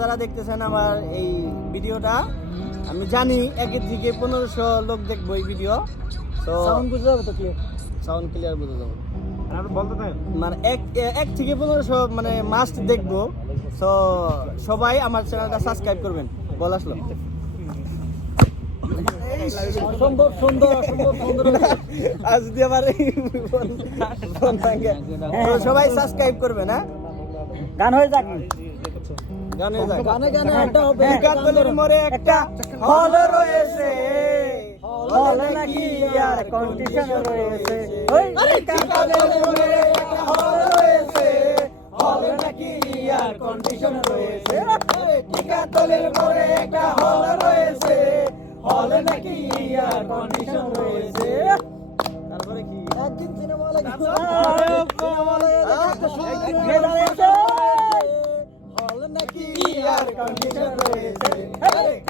যারা দেখতেছেন আমার এই ভিডিওটা, আমি জানি 1 থেকে 1500 লোক দেখবো এই ভিডিও। তো সাউন্ড বুঝতে হবে তো ক্লিয়ার? সাউন্ড ক্লিয়ার বুঝে যাবো। আপনি বলতে দেন। মানে 1 থেকে 1500 মানে মাস্ট দেখবো। তো সবাই আমার চ্যানেলটা সাবস্ক্রাইব করবেন। বল আসলো অসম্ভব সুন্দর, অসম্ভব সুন্দর। আজ দিয়ে আবার সবাই সাবস্ক্রাইব করবেন। হ্যাঁ, গান হয়ে যাক। গানে যাক। গানে গানে আড্ডা হবে। একাত্তরের মোড়ে একটা হল রয়েছে, হল নাকি আর কন্ডিশন রয়েছে। ওই একাত্তরের মোড়ে একটা হল রয়েছে, হল নাকি আর কন্ডিশন রয়েছে। একাত্তরের মোড়ে একটা হল রয়েছে, হল নাকি আর কন্ডিশন রয়েছে। তারপরে কি? একদিন সিনেমা লাগে। হল নাকি আর কন্ডিশন রয়েছে।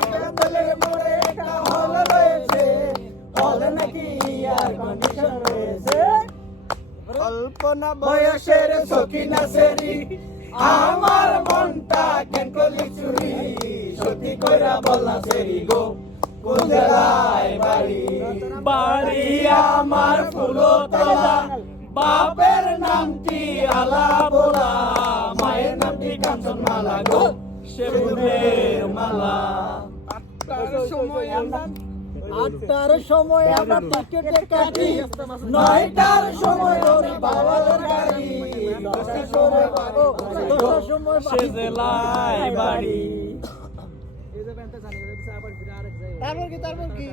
একাত্তরের মোড়ে একটা হল রয়েছে, হল নাকি আর কন্ডিশন রয়েছে। কল্পনা বয়সের সখিনা সেরি, আমার মনটা কেন করলি চুরি। সত্যি কইরা বলনা সেরি গো, কোন জেলায় বাড়ি? বাড়ি আমার ফুলতলা, বাপের নামটি আলা বোলা, মায়ের নামটি কাঞ্চনমালা গো, সে ফুলের মালা। 8টার সময় আমরা টিকেটে কাটি, 9টার সময় ধরি বাবার গাড়ি, 10টার সময় বাড়ি, 10টার সময় সে জেলায় বাড়ি। তারপর কি